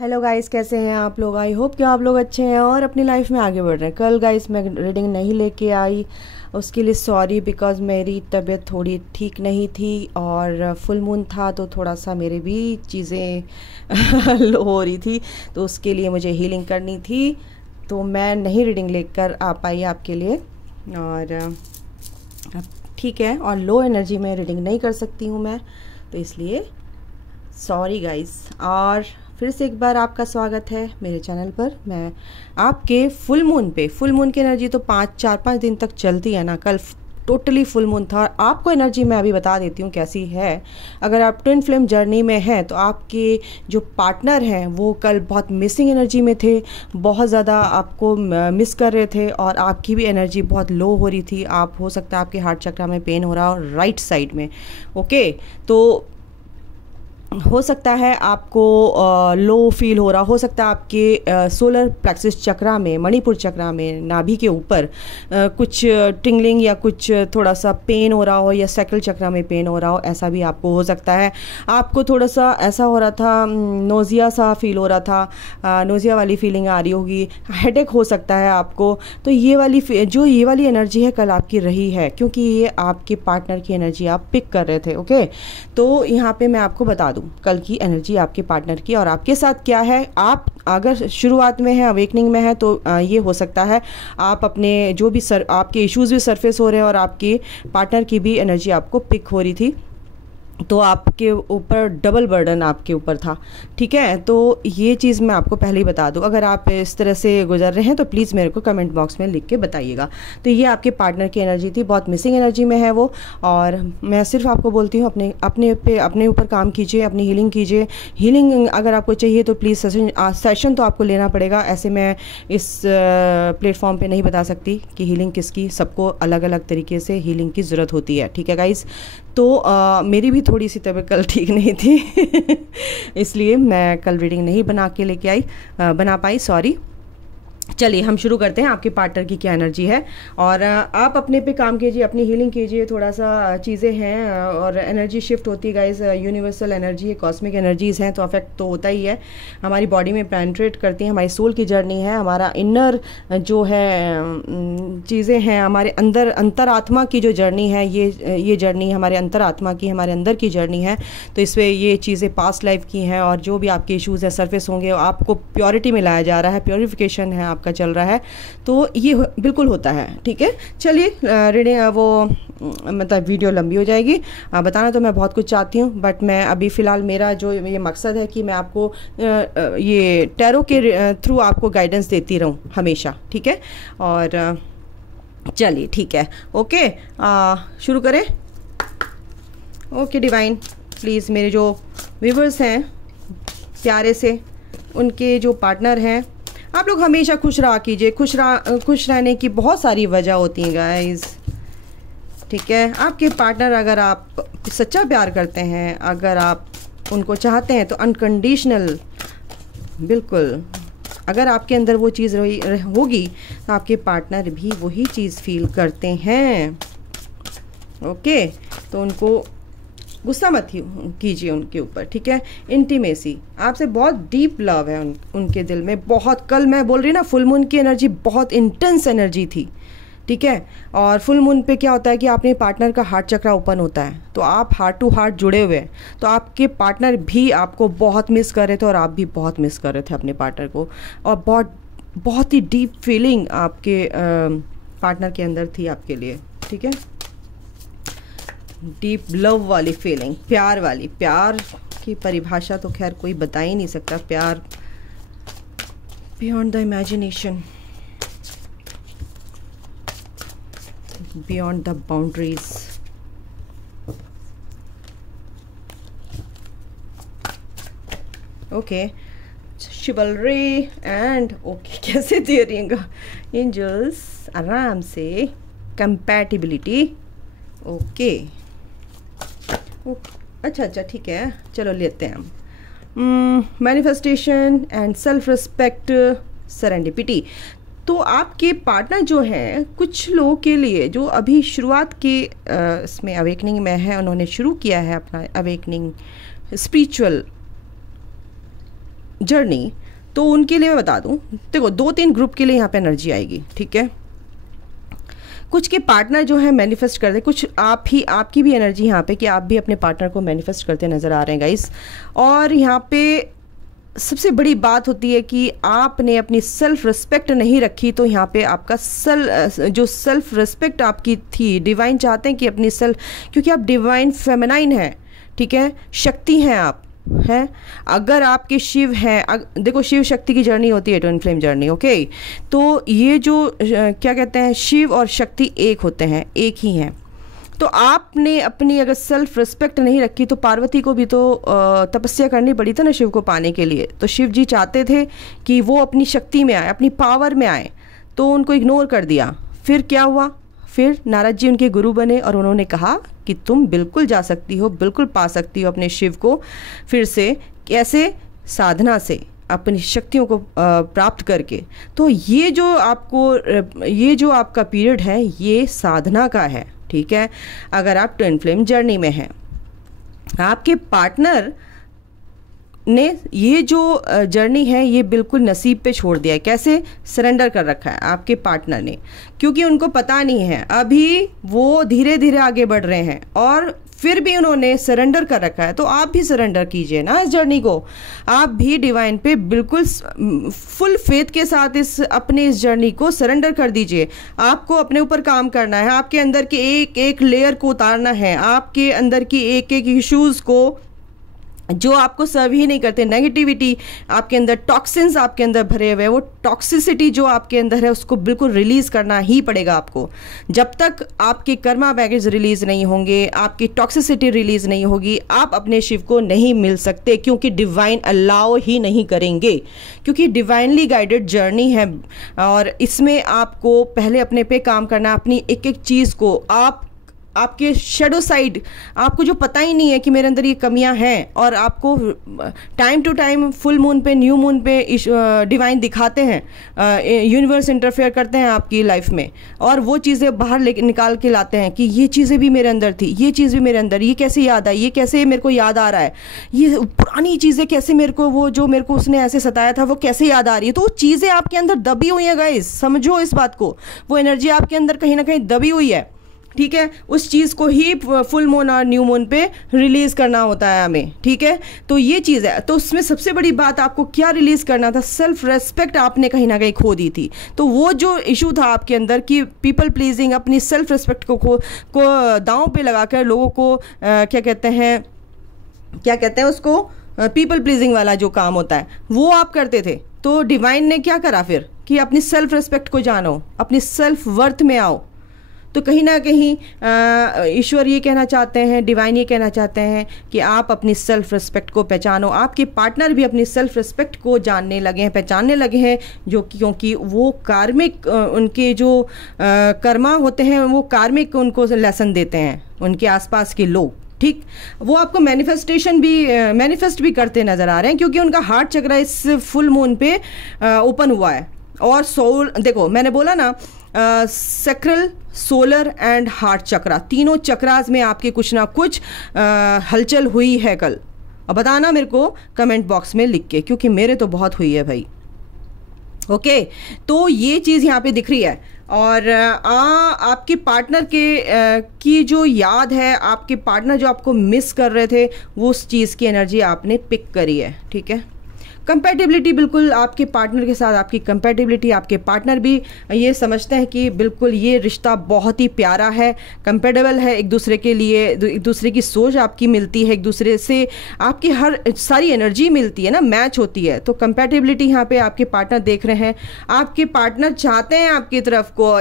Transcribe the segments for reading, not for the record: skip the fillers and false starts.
Hello guys, कैसे हैं आप लोग। आई होप कि आप लोग अच्छे हैं और अपनी लाइफ में आगे बढ़ रहे हैं। कल गाइस मैं रीडिंग नहीं लेके आई, उसके लिए सॉरी, बिकॉज़ मेरी तबीयत थोड़ी ठीक नहीं थी और फुल मून था तो थोड़ा सा मेरे भी चीज़ें लो हो रही थी, तो उसके लिए मुझे हीलिंग करनी थी, तो मैं नहीं रीडिंग लेकर आ पाई आपके लिए। और अब ठीक है, और लो एनर्जी में रीडिंग नहीं कर सकती हूँ मैं, तो इसलिए सॉरी गाइस। और फिर से एक बार आपका स्वागत है मेरे चैनल पर। मैं आपके फुल मून पे, फुल मून की एनर्जी तो 4-5 दिन तक चलती है ना। कल टोटली फुल मून था। आपको एनर्जी मैं अभी बता देती हूँ कैसी है। अगर आप ट्विन फ्लेम जर्नी में हैं तो आपके जो पार्टनर हैं वो कल बहुत मिसिंग एनर्जी में थे, बहुत ज़्यादा आपको मिस कर रहे थे और आपकी भी एनर्जी बहुत लो हो रही थी। आप हो सकता है आपके हार्ट चक्र में पेन हो रहा हो राइट साइड में। ओके, तो हो सकता है आपको लो फील हो रहा, हो सकता है आपके सोलर प्लेक्सस चक्रा में, मणिपुर चक्रा में, नाभि के ऊपर कुछ टिंगलिंग या कुछ थोड़ा सा पेन हो रहा हो, या सैकल चक्रा में पेन हो रहा हो, ऐसा भी आपको हो सकता है। आपको थोड़ा सा ऐसा हो रहा था, नोज़िया सा फील हो रहा था, नोज़िया वाली फीलिंग आ रही होगी, हेडेक हो सकता है आपको। तो ये वाली एनर्जी है कल आपकी रही है, क्योंकि ये आपके पार्टनर की एनर्जी आप पिक कर रहे थे। ओके, तो यहाँ पे मैं आपको बता दूं कल की एनर्जी आपके पार्टनर की और आपके साथ क्या है। आप अगर शुरुआत में है, अवेकनिंग में है, तो ये हो सकता है आप अपने जो भी आपके इश्यूज भी सरफेस हो रहे हैं और आपके पार्टनर की भी एनर्जी आपको पिक हो रही थी, तो आपके ऊपर डबल बर्डन आपके ऊपर था। ठीक है, तो ये चीज़ मैं आपको पहले ही बता दूं। अगर आप इस तरह से गुजर रहे हैं तो प्लीज़ मेरे को कमेंट बॉक्स में लिख के बताइएगा। तो ये आपके पार्टनर की एनर्जी थी, बहुत मिसिंग एनर्जी में है वो। और मैं सिर्फ आपको बोलती हूँ अपने ऊपर काम कीजिए, अपनी हीलिंग कीजिए। हीलिंग अगर आपको चाहिए तो प्लीज़ सेशन तो आपको लेना पड़ेगा। ऐसे मैं इस प्लेटफॉर्म पर नहीं बता सकती कि हीलिंग किसकी, सबको अलग अलग तरीके से हीलिंग की ज़रूरत होती है। ठीक है गाइज़, तो मेरी भी थोड़ी सी तबीयत कल ठीक नहीं थी इसलिए मैं कल रीडिंग नहीं बना पाई, सॉरी। चलिए हम शुरू करते हैं। आपके पार्टनर की क्या एनर्जी है और आप अपने पे काम कीजिए, अपनी हीलिंग कीजिए। थोड़ा सा चीज़ें हैं और एनर्जी शिफ्ट होती है गाइज, यूनिवर्सल एनर्जी है, कॉस्मिक एनर्जीज़ हैं, तो अफेक्ट तो होता ही है। हमारी बॉडी में पेनिट्रेट करती हैं, हमारी सोल की जर्नी है, हमारा इनर जो है चीज़ें हैं, हमारे अंदर अंतरात्मा की जो जर्नी है, ये जर्नी हमारे अंतरात्मा की, हमारे अंदर की जर्नी है। तो इसमें ये चीज़ें पास्ट लाइफ की हैं और जो भी आपके इश्यूज़ हैं सरफेस होंगे, आपको प्योरिटी में लाया जा रहा है, प्योरिफिकेशन है आपका चल रहा है, तो ये बिल्कुल होता है। ठीक है, चलिए रीडिंग मतलब वीडियो लंबी हो जाएगी। बताना तो मैं बहुत कुछ चाहती हूँ, बट मैं अभी फ़िलहाल मेरा जो ये मकसद है कि मैं आपको ये टैरो के थ्रू आपको गाइडेंस देती रहूँ हमेशा। ठीक है, और चलिए ठीक है, ओके, शुरू करें। ओके डिवाइन, प्लीज़ मेरे जो व्यूवर्स हैं प्यारे से, उनके जो पार्टनर हैं, आप लोग हमेशा खुश रहा कीजिए। खुश रहने की बहुत सारी वजह होती हैं गाइस। ठीक है, आपके पार्टनर, अगर आप सच्चा प्यार करते हैं, अगर आप उनको चाहते हैं तो अनकंडीशनल, बिल्कुल, अगर आपके अंदर वो चीज़ होगी तो आपके पार्टनर भी वही चीज़ फील करते हैं। ओके, तो उनको गुस्सा मत कीजिए उनके ऊपर। ठीक है, इंटीमेसी, आपसे बहुत डीप लव है उनके दिल में, बहुत। कल मैं बोल रही ना, फुल मून की एनर्जी बहुत इंटेंस एनर्जी थी। ठीक है, और फुल मून पे क्या होता है कि अपने पार्टनर का हार्ट चक्र ओपन होता है, तो आप हार्ट टू हार्ट जुड़े हुए हैं, तो आपके पार्टनर भी आपको बहुत मिस कर रहे थे और आप भी बहुत मिस कर रहे थे अपने पार्टनर को, और बहुत ही डीप फीलिंग आपके पार्टनर के अंदर थी आपके लिए। ठीक है, डीप लव वाली फीलिंग, प्यार वाली। प्यार की परिभाषा तो खैर कोई बता ही नहीं सकता। प्यार beyond the imagination, beyond the boundaries. Okay, शिवलरी and okay, कैसे दे रही हैं एंजल्स, आराम से, कंपैटिबिलिटी। ओके, अच्छा ठीक है, चलो लेते हैं हम manifestation and self respect, serendipity. तो आपके पार्टनर जो हैं, कुछ लोगों के लिए जो अभी शुरुआत के इसमें अवेकनिंग में है, उन्होंने शुरू किया है अपना अवेकनिंग, स्पिरिचुअल जर्नी, तो उनके लिए मैं बता दूं, देखो 2-3 ग्रुप के लिए यहाँ पे एनर्जी आएगी, ठीक है। कुछ के पार्टनर जो है मैनिफेस्ट करते, कुछ आपकी भी एनर्जी यहाँ पे कि आप भी अपने पार्टनर को मैनिफेस्ट करते नज़र आ रहे हैं गाइस। और यहाँ पे सबसे बड़ी बात होती है कि आपने अपनी सेल्फ रिस्पेक्ट नहीं रखी, तो यहाँ पे आपका जो सेल्फ रिस्पेक्ट आपकी थी, डिवाइन चाहते हैं कि अपनी सेल्फ, क्योंकि आप डिवाइन फेमिनाइन हैं, ठीक है, शक्ति हैं आप, हैं। अगर आपके शिव हैं, देखो शिव शक्ति की जर्नी होती है ट्विन फ्लेम जर्नी, ओके। तो ये जो क्या कहते हैं, शिव और शक्ति एक होते हैं, एक ही हैं। तो आपने अपनी अगर सेल्फ रिस्पेक्ट नहीं रखी, तो पार्वती को भी तो तपस्या करनी पड़ी थी ना शिव को पाने के लिए। तो शिव जी चाहते थे कि वो अपनी शक्ति में आए, अपनी पावर में आए, तो उनको इग्नोर कर दिया। फिर क्या हुआ, फिर नारद जी उनके गुरु बने और उन्होंने कहा कि तुम बिल्कुल जा सकती हो, बिल्कुल पा सकती हो अपने शिव को फिर से, कैसे, साधना से, अपनी शक्तियों को प्राप्त करके। तो ये जो आपका पीरियड है ये साधना का है, ठीक है। अगर आप ट्विन फ्लेम जर्नी में हैं, आपके पार्टनर ने ये जो जर्नी है ये बिल्कुल नसीब पे छोड़ दिया है। कैसे, सरेंडर कर रखा है आपके पार्टनर ने, क्योंकि उनको पता नहीं है, अभी वो धीरे धीरे आगे बढ़ रहे हैं और फिर भी उन्होंने सरेंडर कर रखा है। तो आप भी सरेंडर कीजिए ना इस जर्नी को, आप भी डिवाइन पे बिल्कुल फुल फेथ के साथ अपने इस जर्नी को सरेंडर कर दीजिए। आपको अपने ऊपर काम करना है, आपके अंदर के एक एक लेयर को उतारना है, आपके अंदर की एक एक इश्यूज़ को जो आपको सर्व ही नहीं करते, नेगेटिविटी आपके अंदर, टॉक्सिन्स आपके अंदर भरे हुए, वो टॉक्सिसिटी जो आपके अंदर है उसको बिल्कुल रिलीज़ करना ही पड़ेगा आपको। जब तक आपके कर्मा बैगेज रिलीज़ नहीं होंगे, आपकी टॉक्सिसिटी रिलीज़ नहीं होगी, आप अपने शिव को नहीं मिल सकते, क्योंकि डिवाइन अलाउ ही नहीं करेंगे, क्योंकि डिवाइनली गाइडेड जर्नी है। और इसमें आपको पहले अपने पे काम करना, अपनी एक एक चीज़ को, आपके शेडो साइड, आपको जो पता ही नहीं है कि मेरे अंदर ये कमियां हैं, और आपको time to time full moon पे, न्यू मून पे डिवाइन दिखाते हैं, यूनिवर्स इंटरफेयर करते हैं आपकी लाइफ में, और वो चीज़ें बाहर निकाल के लाते हैं कि ये चीज़ें भी मेरे अंदर थी, ये चीज़ भी मेरे अंदर, ये कैसे याद आई, ये कैसे मेरे को याद आ रहा है, ये पुरानी चीज़ें कैसे मेरे को, वो जो मेरे को उसने ऐसे सताया था वो कैसे याद आ रही है। तो वो चीज़ें आपके अंदर दबी हुई हैं गाइस, समझो इस बात को, वो एनर्जी आपके अंदर कहीं ना कहीं दबी हुई है, ठीक है। उस चीज़ को ही फुल मून और न्यू मून पे रिलीज़ करना होता है हमें, ठीक है। तो ये चीज़ है। तो उसमें सबसे बड़ी बात आपको क्या रिलीज़ करना था, सेल्फ रेस्पेक्ट आपने कहीं ना कहीं खो दी थी। तो वो जो इशू था आपके अंदर कि पीपल प्लीजिंग, अपनी सेल्फ रेस्पेक्ट को दांव पे लगाकर लोगों को क्या कहते हैं उसको, पीपल प्लीजिंग वाला जो काम होता है वो आप करते थे। तो डिवाइन ने क्या करा फिर कि अपनी सेल्फ रेस्पेक्ट को जानो, अपनी सेल्फ वर्थ में आओ। तो कहीं ना कहीं ईश्वर ये कहना चाहते हैं, डिवाइन ये कहना चाहते हैं कि आप अपनी सेल्फ रिस्पेक्ट को पहचानो। आपके पार्टनर भी अपनी सेल्फ रिस्पेक्ट को जानने लगे हैं, पहचानने लगे हैं, जो क्योंकि वो कार्मिक, उनके जो कर्मा होते हैं वो कार्मिक उनको लेसन देते हैं, उनके आसपास के लोग, ठीक। वो आपको मैनिफेस्ट भी करते नज़र आ रहे हैं, क्योंकि उनका हार्ट चक्र इस फुल मून पे ओपन हुआ है। और सोल, देखो मैंने बोला ना, सैक्रल, सोलर एंड हार्ट चक्रा, तीनों चक्रास में आपके कुछ ना कुछ हलचल हुई है कल। और बताना मेरे को कमेंट बॉक्स में लिख के, क्योंकि मेरे तो बहुत हुई है भाई, ओके। तो ये चीज़ यहाँ पे दिख रही है। और आपके पार्टनर की जो याद है, आपके पार्टनर जो आपको मिस कर रहे थे, वो उस चीज़ की एनर्जी आपने पिक करी है, ठीक है। कंपैटिबिलिटी, बिल्कुल आपके पार्टनर के साथ आपकी कंपैटिबिलिटी, आपके पार्टनर भी ये समझते हैं कि बिल्कुल ये रिश्ता बहुत ही प्यारा है, कंपैटिबल है एक दूसरे के लिए, एक दूसरे की सोच आपकी मिलती है, एक दूसरे से आपकी हर सारी एनर्जी मिलती है ना, मैच होती है। तो कंपैटिबिलिटी यहाँ पे आपके पार्टनर देख रहे हैं, आपके पार्टनर चाहते हैं आपकी तरफ को।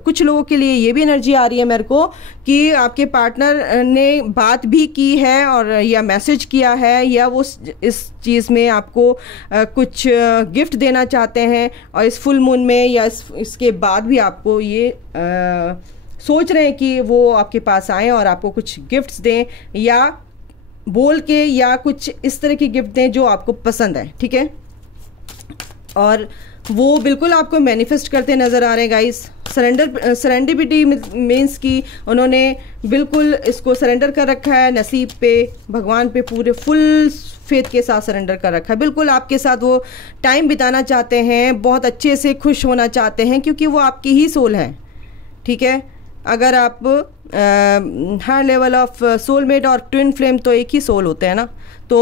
कुछ लोगों के लिए ये भी एनर्जी आ रही है मेरे को कि आपके पार्टनर ने बात भी की है और या मैसेज किया है, या वो इस चीज़ में आपको कुछ गिफ्ट देना चाहते हैं, और इस फुल मून में या इसके बाद भी आपको ये सोच रहे हैं कि वो आपके पास आएँ और आपको कुछ गिफ्ट्स दें, या बोल के, या कुछ इस तरह की गिफ्ट दें जो आपको पसंद है, ठीक है। और वो बिल्कुल आपको मैनिफेस्ट करते नज़र आ रहे हैं गाइस। सरेंडिपिटी मीन्स कि उन्होंने बिल्कुल इसको सरेंडर कर रखा है, नसीब पे, भगवान पे पूरे फुल फेथ के साथ सरेंडर कर रखा है। बिल्कुल आपके साथ वो टाइम बिताना चाहते हैं, बहुत अच्छे से खुश होना चाहते हैं, क्योंकि वो आपकी ही सोल है, ठीक है। अगर आप हर लेवल ऑफ सोलमेट और ट्विन फ्लेम तो एक ही सोल होते हैं ना, तो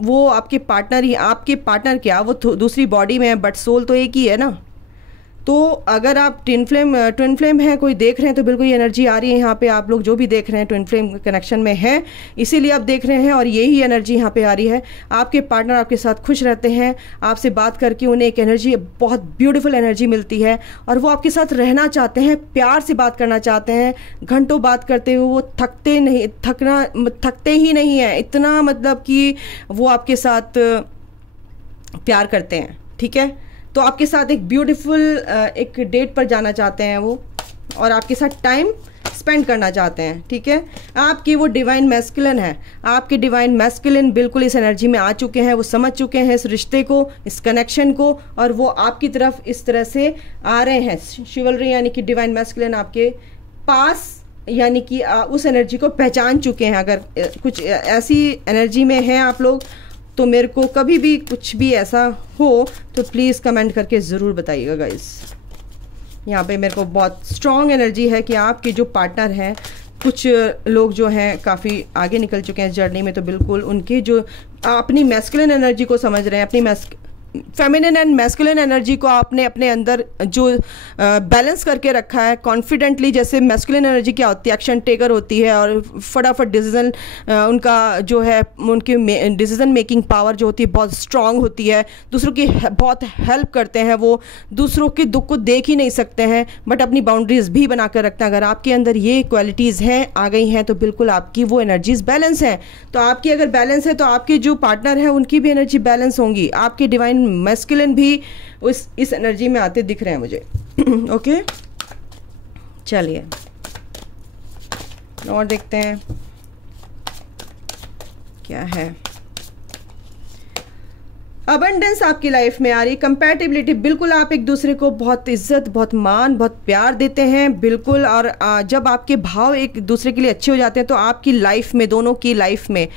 वो आपके पार्टनर ही, आपके पार्टनर क्या, वो दूसरी बॉडी में है बट सोल तो एक ही है ना। तो अगर आप ट्विन फ्लेम है कोई देख रहे हैं तो बिल्कुल ये एनर्जी आ रही है यहाँ पे। आप लोग जो भी देख रहे हैं ट्विन फ्लेम कनेक्शन में हैं, इसीलिए आप देख रहे हैं, और यही एनर्जी यहाँ पे आ रही है। आपके पार्टनर आपके साथ खुश रहते हैं, आपसे बात करके उन्हें एक एनर्जी, बहुत ब्यूटीफुल एनर्जी मिलती है, और वो आपके साथ रहना चाहते हैं, प्यार से बात करना चाहते हैं। घंटों बात करते हुए वो थकते ही नहीं है, इतना मतलब कि वो आपके साथ प्यार करते हैं, ठीक है। तो आपके साथ एक ब्यूटीफुल एक डेट पर जाना चाहते हैं वो, और आपके साथ टाइम स्पेंड करना चाहते हैं, ठीक है। आपकी वो डिवाइन मैस्कुलिन है, आपके डिवाइन मैस्कुलिन बिल्कुल इस एनर्जी में आ चुके हैं, वो समझ चुके हैं इस रिश्ते को, इस कनेक्शन को, और वो आपकी तरफ इस तरह से आ रहे हैं। शिवलरी यानी कि डिवाइन मैस्कुलिन आपके पास, यानी कि उस एनर्जी को पहचान चुके हैं। अगर कुछ ऐसी एनर्जी में हैं आप लोग, तो मेरे को कभी भी कुछ भी ऐसा हो तो प्लीज़ कमेंट करके ज़रूर बताइएगा गाइस। यहाँ पे मेरे को बहुत स्ट्रॉन्ग एनर्जी है कि आपके जो पार्टनर हैं, कुछ लोग जो हैं काफ़ी आगे निकल चुके हैं इस जर्नी में, तो बिल्कुल उनके जो अपनी मैस्कुलिन एनर्जी को समझ रहे हैं, अपनी फेमिनिन एंड मैस्कुलिन एनर्जी को आपने अपने अंदर जो बैलेंस करके रखा है कॉन्फिडेंटली। जैसे मैस्कुलिन एनर्जी क्या होती है, एक्शन टेकर होती है, और फटाफट डिसीजन उनका जो है, उनकी डिसीजन मेकिंग पावर जो होती है बहुत स्ट्रांग होती है, दूसरों की बहुत हेल्प करते हैं, वो दूसरों के दुख को देख ही नहीं सकते हैं बट अपनी बाउंड्रीज भी बना कर रखते हैं। अगर आपके अंदर ये क्वालिटीज़ हैं, आ गई हैं, तो बिल्कुल आपकी वो एनर्जीज बैलेंस हैं। तो आपकी अगर बैलेंस है तो आपके जो पार्टनर हैं उनकी भी एनर्जी बैलेंस होंगी, आपके डिवाइन मैस्कुलिन भी इस एनर्जी में आते दिख रहे हैं मुझे। ओके, चलिए और देखते हैं क्या है। अबंडेंस आपकी लाइफ में आ रही, कंपैटिबिलिटी, बिल्कुल आप एक दूसरे को बहुत इज्जत, बहुत मान, बहुत प्यार देते हैं बिल्कुल। और जब आपके भाव एक दूसरे के लिए अच्छे हो जाते हैं तो आपकी लाइफ में, दोनों की लाइफ में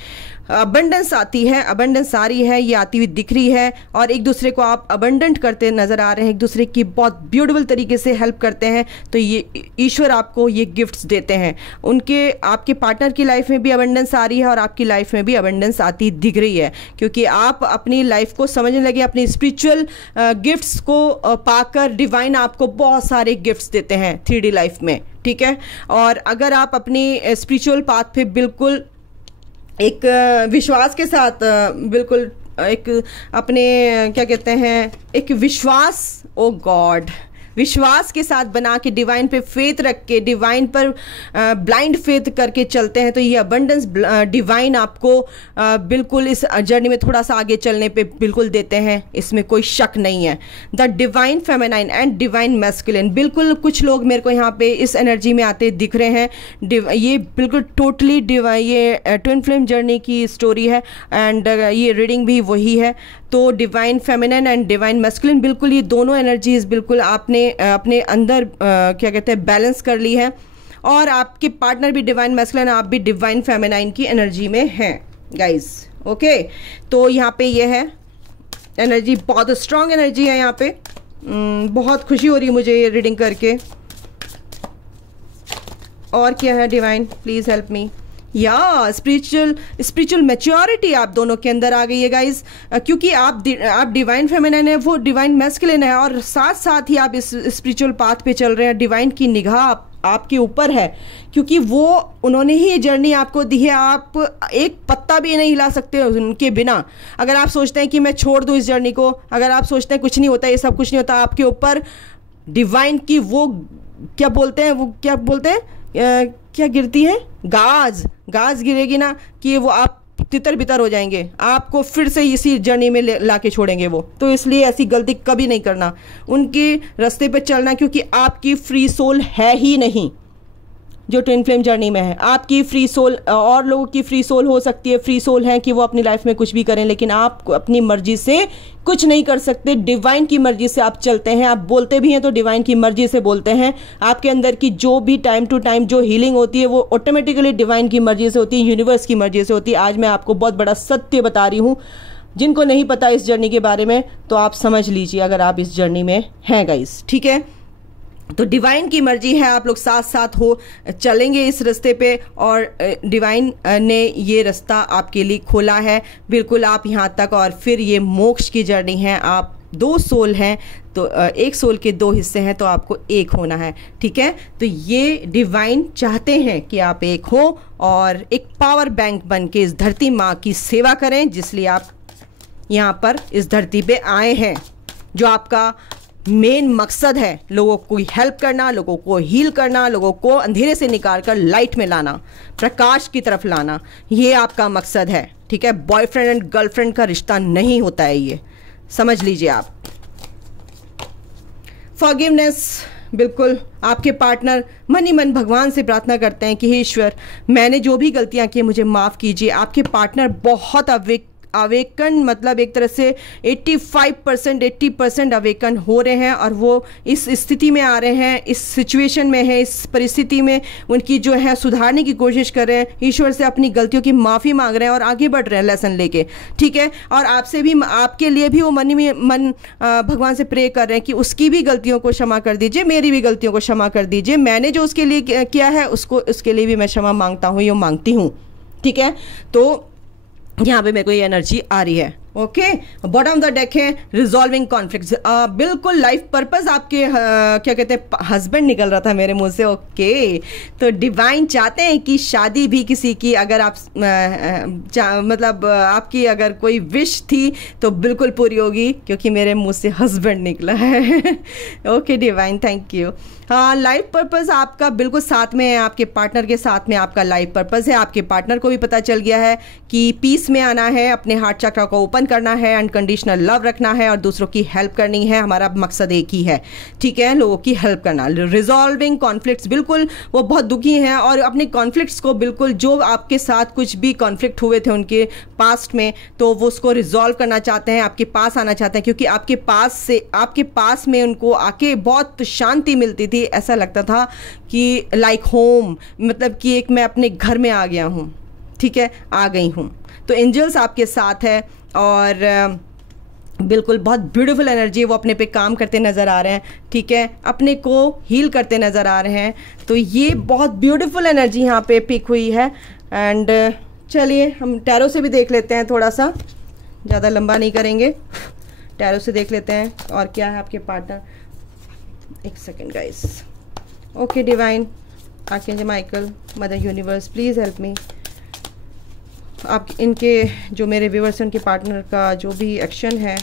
अबंडेंस आती है, अबंडेंस आ रही है, ये आती हुई दिख रही है, और एक दूसरे को आप अबंडेंट करते नज़र आ रहे हैं, एक दूसरे की बहुत ब्यूटीफुल तरीके से हेल्प करते हैं। तो ये ईश्वर आपको ये गिफ्ट्स देते हैं। उनके, आपके पार्टनर की लाइफ में भी अबंडेंस आ रही है और आपकी लाइफ में भी अबंडेंस आती दिख रही है, क्योंकि आप अपनी लाइफ को समझने लगे, अपनी स्पिरिचुअल गिफ्ट्स को पाकर डिवाइन आपको बहुत सारे गिफ्ट्स देते हैं 3D लाइफ में, ठीक है। और अगर आप अपनी स्पिरिचुअल पाथ पे बिल्कुल एक विश्वास के साथ, बिल्कुल एक अपने क्या कहते हैं, एक विश्वास, ओ गॉड, विश्वास के साथ बना के, डिवाइन पे फेथ रख के, डिवाइन पर ब्लाइंड फेथ करके चलते हैं, तो ये अबंडेंस डिवाइन आपको बिल्कुल इस जर्नी में थोड़ा सा आगे चलने पे बिल्कुल देते हैं, इसमें कोई शक नहीं है। The divine feminine and divine masculine, बिल्कुल कुछ लोग मेरे को यहाँ पे इस एनर्जी में आते दिख रहे हैं। ये बिल्कुल टोटली ये ट्विन फ्लेम जर्नी की स्टोरी है, एंड ये रीडिंग भी वही है। तो divine feminine and divine masculine, बिल्कुल ये दोनों एनर्जीज बिल्कुल आपने अपने अंदर क्या कहते हैं बैलेंस कर ली है, और आपके पार्टनर भी डिवाइन मैस्कुलिन, आप भी डिवाइन फेमिनाइन की एनर्जी में हैं गाइस। ओके, तो यहाँ पे ये है एनर्जी, बहुत स्ट्रांग एनर्जी है यहाँ पे। बहुत खुशी हो रही है मुझे ये रीडिंग करके। और क्या है डिवाइन, प्लीज़ हेल्प मी। या स्पिरिचुअल मैच्योरिटी आप दोनों के अंदर आ गई है गाइस, क्योंकि आप डिवाइन फेमिनिन है, वो डिवाइन मैस्कुलिन है, और साथ साथ ही आप इस स्पिरिचुअल पाथ पे चल रहे हैं। डिवाइन की निगाह आपके ऊपर है, क्योंकि वो उन्होंने ही ये जर्नी आपको दी है। आप एक पत्ता भी नहीं हिला सकते उनके बिना। अगर आप सोचते हैं कि मैं छोड़ दूं इस जर्नी को, अगर आप सोचते हैं कुछ नहीं होता, ये सब कुछ नहीं होता, आपके ऊपर डिवाइन की वो क्या बोलते हैं, क्या गिरती है, गाज गिरेगी ना, कि वो आप तितर बितर हो जाएंगे, आपको फिर से इसी जर्नी में ला के छोड़ेंगे वो। तो इसलिए ऐसी गलती कभी नहीं करना, उनके रास्ते पे चलना, क्योंकि आपकी फ्री सोल है ही नहीं। जो ट्विन फ्लेम जर्नी में है। आपकी फ्री सोल, और लोगों की फ्री सोल हो सकती है, फ्री सोल है कि वो अपनी लाइफ में कुछ भी करें, लेकिन आप अपनी मर्जी से कुछ नहीं कर सकते। डिवाइन की मर्जी से आप चलते हैं, आप बोलते भी हैं तो डिवाइन की मर्जी से बोलते हैं। आपके अंदर की जो भी टाइम टू टाइम जो हीलिंग होती है वो ऑटोमेटिकली डिवाइन की मर्जी से होती है, यूनिवर्स की मर्जी से होती है। आज मैं आपको बहुत बड़ा सत्य बता रही हूँ, जिनको नहीं पता इस जर्नी के बारे में तो आप समझ लीजिए अगर आप इस जर्नी में हैं गाइस, ठीक है। तो डिवाइन की मर्जी है, आप लोग साथ साथ हो चलेंगे इस रास्ते पे, और डिवाइन ने ये रास्ता आपके लिए खोला है बिल्कुल आप यहाँ तक। और फिर ये मोक्ष की जर्नी है। आप 2 सोल हैं तो एक सोल के 2 हिस्से हैं, तो आपको एक होना है, ठीक है। तो ये डिवाइन चाहते हैं कि आप एक हो और एक पावर बैंक बन के इस धरती माँ की सेवा करें, जिसलिए आप यहाँ पर इस धरती पे आए हैं। जो आपका मेन मकसद है लोगों को हेल्प करना, लोगों को हील करना, लोगों को अंधेरे से निकाल कर लाइट में लाना, प्रकाश की तरफ लाना, ये आपका मकसद है, ठीक है। बॉयफ्रेंड एंड गर्लफ्रेंड का रिश्ता नहीं होता है, ये समझ लीजिए आप। फॉरगिवनेस, बिल्कुल आपके पार्टनर मन ही मन भगवान से प्रार्थना करते हैं कि हे ईश्वर, मैंने जो भी गलतियां की मुझे माफ़ कीजिए। आपके पार्टनर बहुत अवेकन, मतलब एक तरह से 85% 80% अवेकन हो रहे हैं, और वो इस स्थिति में आ रहे हैं, इस सिचुएशन में है, इस परिस्थिति में उनकी जो है सुधारने की कोशिश कर रहे हैं, ईश्वर से अपनी गलतियों की माफ़ी मांग रहे हैं और आगे बढ़ रहे हैं लेसन लेके, ठीक है। और आपसे भी, आपके लिए भी वो मन भगवान से प्रे कर रहे हैं कि उसकी भी गलतियों को क्षमा कर दीजिए, मेरी भी गलतियों को क्षमा कर दीजिए, मैंने जो उसके लिए किया है उसके लिए भी मैं क्षमा मांगता हूँ, ये मांगती हूँ, ठीक है। तो यहाँ पे मेरे को ये एनर्जी आ रही है, ओके। बॉटम द डेक है रिजॉल्विंग कॉन्फ्लिक्ट्स, बिल्कुल लाइफ पर्पस आपके क्या कहते हैं, हस्बैंड निकल रहा था मेरे मुंह से, ओके। तो डिवाइन चाहते हैं कि शादी भी किसी की, अगर आप मतलब आपकी अगर कोई विश थी तो बिल्कुल पूरी होगी, क्योंकि मेरे मुंह से हस्बैंड निकला है। Okay divine, thank you. हाँ, लाइफ पर्पस आपका बिल्कुल साथ में है, आपके पार्टनर के साथ में आपका लाइफ पर्पस है। आपके पार्टनर को भी पता चल गया है कि पीस में आना है, अपने हार्ट चक्र को ओपन करना है, अनकंडीशनल लव रखना है और दूसरों की हेल्प करनी है। हमारा मकसद एक ही है, ठीक है, लोगों की हेल्प करना। रिजॉल्विंग कॉन्फ्लिक्ट्स, बिल्कुल वो बहुत दुखी हैं और अपने कॉन्फ्लिक्ट्स को, बिल्कुल जो आपके साथ कुछ भी कॉन्फ्लिक्ट हुए थे उनके पास्ट में, तो वो उसको रिजॉल्व करना चाहते हैं, आपके पास आना चाहते हैं, क्योंकि आपके पास में उनको आके बहुत शांति मिलती थी। ऐसा लगता था कि लाइक होम, मतलब कि एक मैं अपने घर में आ गया हूँ, ठीक है, आ गई हूँ। तो एंजल्स आपके साथ है और बिल्कुल बहुत ब्यूटीफुल एनर्जी, वो अपने पे काम करते नज़र आ रहे हैं, ठीक है, अपने को हील करते नज़र आ रहे हैं। तो ये बहुत ब्यूटीफुल एनर्जी यहाँ पे पिक हुई है। एंड चलिए हम टैरो से भी देख लेते हैं, थोड़ा सा ज़्यादा लंबा नहीं करेंगे, टैरो से देख लेते हैं और क्या है आपके पार्टनर। एक second guys. Okay divine, archangel Michael, mother universe, please help me. आप इनके जो मेरे व्यूअर्स हैं उनके पार्टनर का जो भी एक्शन है,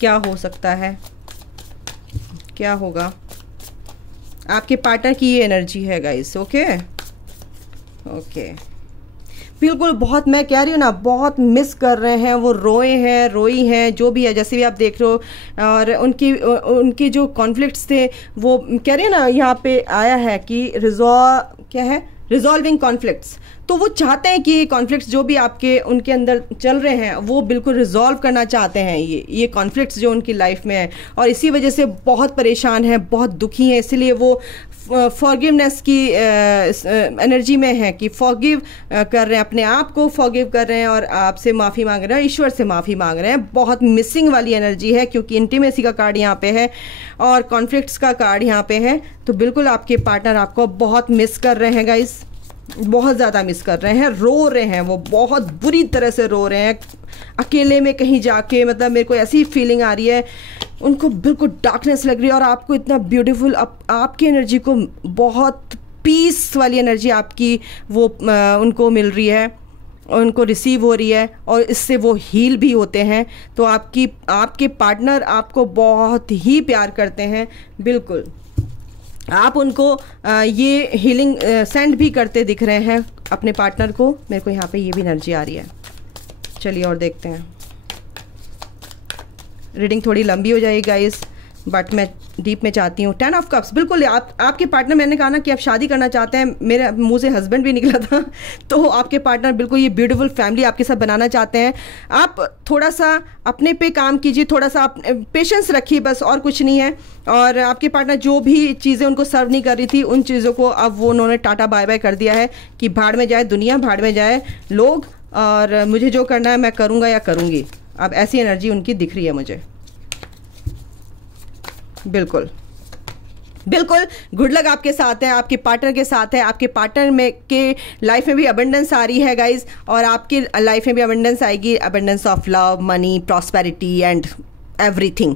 क्या हो सकता है, क्या होगा, आपके पार्टनर की ये एनर्जी है गाइस। ओके ओके, बिल्कुल बहुत, मैं कह रही हूँ ना, बहुत मिस कर रहे हैं, वो रोए हैं, रोई हैं, जो भी है, जैसे भी आप देख रहे हो। और उनके जो कॉन्फ्लिक्ट्स थे, वो कह रहे हैं ना, यहाँ पे आया है कि रिजॉल्विंग कॉन्फ्लिक्ट्स। तो वो चाहते हैं कि कॉन्फ्लिक्ट्स जो भी आपके उनके अंदर चल रहे हैं वो बिल्कुल रिजॉल्व करना चाहते हैं, ये कॉन्फ्लिक्ट्स जो उनकी लाइफ में है, और इसी वजह से बहुत परेशान हैं, बहुत दुखी हैं। इसलिए वो फॉरगिवनेस की एनर्जी में है कि फॉरगिव कर रहे हैं, अपने आप को फॉरगिव कर रहे हैं और आपसे माफ़ी मांग रहे हैं, ईश्वर से माफ़ी मांग रहे हैं। बहुत मिसिंग वाली एनर्जी है, क्योंकि इंटीमेसी का कार्ड यहाँ पे है और कॉन्फ्लिक्ट्स का कार्ड यहाँ पे है। तो बिल्कुल आपके पार्टनर आपको बहुत मिस कर रहे हैं गाइस, बहुत ज़्यादा मिस कर रहे हैं, रो रहे हैं, वो बहुत बुरी तरह से रो रहे हैं अकेले में कहीं जाके। मतलब मेरे को ऐसी फीलिंग आ रही है, उनको बिल्कुल डार्कनेस लग रही है और आपको इतना ब्यूटीफुल, आपकी एनर्जी को बहुत पीस वाली एनर्जी आपकी वो उनको मिल रही है, उनको रिसीव हो रही है और इससे वो हील भी होते हैं। तो आपके पार्टनर आपको बहुत ही प्यार करते हैं, बिल्कुल आप उनको ये हीलिंग सेंड भी करते दिख रहे हैं अपने पार्टनर को। मेरे को यहाँ पे ये भी एनर्जी आ रही है। चलिए और देखते हैं, रीडिंग थोड़ी लंबी हो जाएगी गाइस, बट मैं डीप में चाहती हूँ 10 ऑफ कप्स। बिल्कुल आपके पार्टनर, मैंने कहा ना कि आप शादी करना चाहते हैं, मेरे मुंह से हस्बैंड भी निकला था तो आपके पार्टनर बिल्कुल ये ब्यूटीफुल फैमिली आपके साथ बनाना चाहते हैं। आप थोड़ा सा अपने पे काम कीजिए, थोड़ा सा आप पेशेंस रखिए, बस और कुछ नहीं है। और आपके पार्टनर जो भी चीज़ें उनको सर्व नहीं कर रही थी, उन चीज़ों को अब वो उन्होंने टाटा बाय बाय कर दिया है कि भाड़ में जाए दुनिया, भाड़ में जाए लोग, और मुझे जो करना है मैं करूँगा या करूँगी। अब ऐसी एनर्जी उनकी दिख रही है मुझे। बिल्कुल बिल्कुल गुड लक आपके साथ है, आपके पार्टनर के साथ है। आपके पार्टनर में के लाइफ में भी अबंडेंस आ रही है गाइज, और आपकी लाइफ में भी अबंडेंस आएगी, abundance of love, money, prosperity and everything.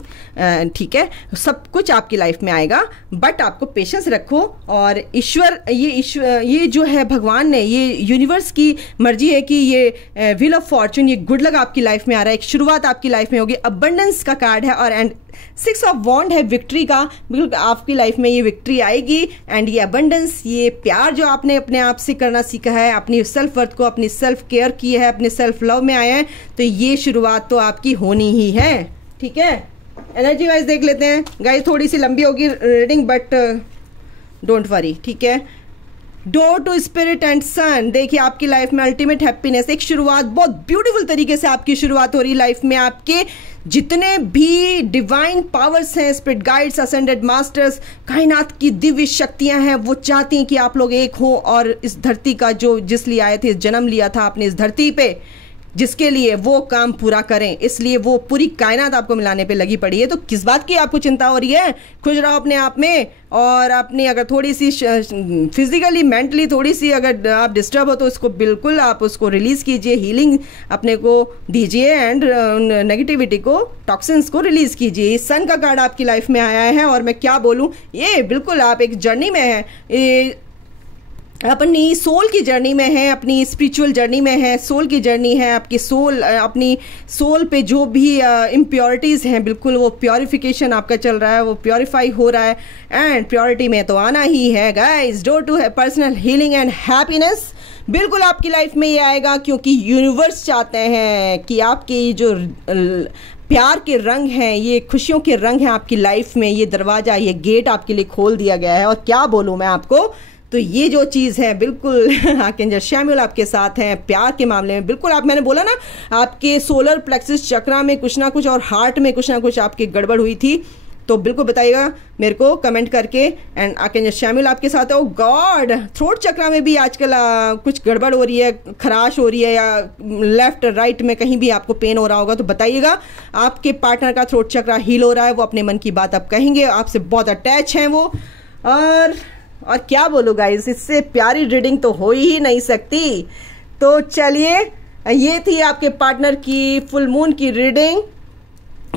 ठीक है, सब कुछ आपकी लाइफ में आएगा, बट आपको पेशेंस रखो। और ईश्वर ये जो है भगवान ने, ये यूनिवर्स की मर्जी है कि ये व्हील ऑफ फॉर्चून, ये गुड लक आपकी लाइफ में आ रहा है, एक शुरुआत आपकी लाइफ में होगी। अबंडेंस का कार्ड है और एंड 6 ऑफ वॉन्ड है, विक्ट्री का। बिल्कुल आपकी लाइफ में ये विक्ट्री आएगी एंड ये अबंडेंस, ये प्यार जो आपने अपने आप से करना सीखा है, अपनी सेल्फ वर्थ को, अपनी सेल्फ केयर की है, अपने सेल्फ लव में आए हैं, तो ये शुरुआत तो आपकी होनी ही है। ठीक है, एनर्जी वाइज देख लेते हैं गाइस। थोड़ी सी लंबी होगी रीडिंग, बट डोंट वरी। ठीक है, डोर टू स्पिरिट एंड सन। देखिए आपकी लाइफ में अल्टीमेट हैप्पीनेस, एक शुरुआत, बहुत ब्यूटीफुल तरीके से आपकी शुरुआत हो रही है लाइफ में। आपके जितने भी डिवाइन पावर्स हैं, स्पिरिट गाइड्स, असेंडेड मास्टर्स, कायनात की दिव्य शक्तियां हैं, वो चाहती हैं कि आप लोग एक हो और इस धरती का जो जिस लिए आए थे, जन्म लिया था आपने इस धरती पे, जिसके लिए वो काम पूरा करें, इसलिए वो पूरी कायनात आपको मिलाने पे लगी पड़ी है। तो किस बात की आपको चिंता हो रही है? खुश रहो अपने आप में, और अपनी अगर थोड़ी सी फिजिकली मेंटली थोड़ी सी अगर आप डिस्टर्ब हो तो उसको बिल्कुल आप उसको रिलीज कीजिए, हीलिंग अपने को दीजिए एंड नेगेटिविटी को, टॉक्सिन्स को रिलीज कीजिए। सन का कार्ड आपकी लाइफ में आया है और मैं क्या बोलूँ, ये बिल्कुल आप एक जर्नी में है, अपनी सोल की जर्नी में है, अपनी स्पिरिचुअल जर्नी में है, सोल की जर्नी है। आपकी सोल, अपनी सोल पे जो भी इम्प्योरिटीज़ हैं, बिल्कुल वो प्योरिफिकेशन आपका चल रहा है, वो प्योरीफाई हो रहा है, एंड प्योरिटी में तो आना ही है guys. Door to personal healing and happiness बिल्कुल आपकी लाइफ में ये आएगा, क्योंकि यूनिवर्स चाहते हैं कि आपकी जो प्यार के रंग हैं, ये खुशियों के रंग हैं आपकी लाइफ में, ये दरवाज़ा, ये गेट आपके लिए खोल दिया गया है। और क्या बोलूँ मैं आपको, तो ये जो चीज़ है बिल्कुल आर्कएंजल शैमुएल आपके साथ हैं प्यार के मामले में। बिल्कुल आप, मैंने बोला ना, आपके सोलर प्लेक्सिस चक्रा में कुछ ना कुछ और हार्ट में कुछ ना कुछ आपकी गड़बड़ हुई थी, तो बिल्कुल बताइएगा मेरे को कमेंट करके। एंड आर्कएंजल शैमुएल आपके साथ है। ओ गॉड, थ्रोट चक्रा में भी आजकल कुछ गड़बड़ हो रही है, खराश हो रही है, या लेफ्ट राइट में कहीं भी आपको पेन हो रहा होगा, तो बताइएगा। आपके पार्टनर का थ्रोट चक्रा हील हो रहा है, वो अपने मन की बात आप कहेंगे, आपसे बहुत अटैच हैं वो। और क्या बोलूं गाइस, इससे प्यारी रीडिंग तो हो ही नहीं सकती। तो चलिए, ये थी आपके पार्टनर की फुल मून की रीडिंग,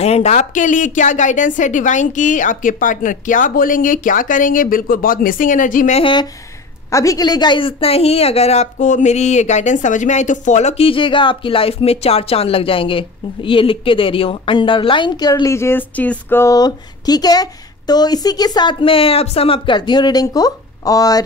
एंड आपके लिए क्या गाइडेंस है डिवाइन की, आपके पार्टनर क्या बोलेंगे, क्या करेंगे। बिल्कुल बहुत मिसिंग एनर्जी में है अभी के लिए गाइस, इतना ही। अगर आपको मेरी ये गाइडेंस समझ में आई तो फॉलो कीजिएगा, आपकी लाइफ में 4 चांद लग जाएंगे। ये लिख के दे रही हूँ, अंडरलाइन कर लीजिए इस चीज़ को। ठीक है, तो इसी के साथ मैं अब सम अप करती हूँ रीडिंग को, और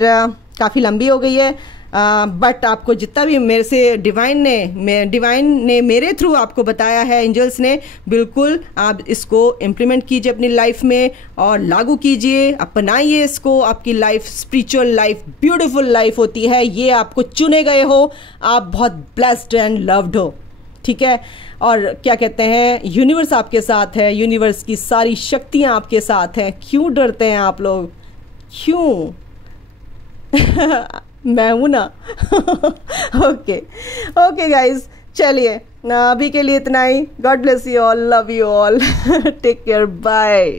काफ़ी लंबी हो गई है, बट आपको जितना भी मेरे से डिवाइन ने मेरे थ्रू आपको बताया है, एंजल्स ने, बिल्कुल आप इसको इम्प्लीमेंट कीजिए अपनी लाइफ में और लागू कीजिए, अपनाइए इसको। आपकी life spiritual life, beautiful life होती है, ये आपको चुने गए हो, आप बहुत ब्लेस्ड एंड लव्ड हो। ठीक है, और क्या कहते हैं, यूनिवर्स आपके साथ है, यूनिवर्स की सारी शक्तियाँ आपके साथ हैं। क्यों डरते हैं आप लोग, क्यों? मैं हूं ना। ओके गाइज, चलिए ना, अभी के लिए इतना ही। God bless you all, love you all, take care, bye.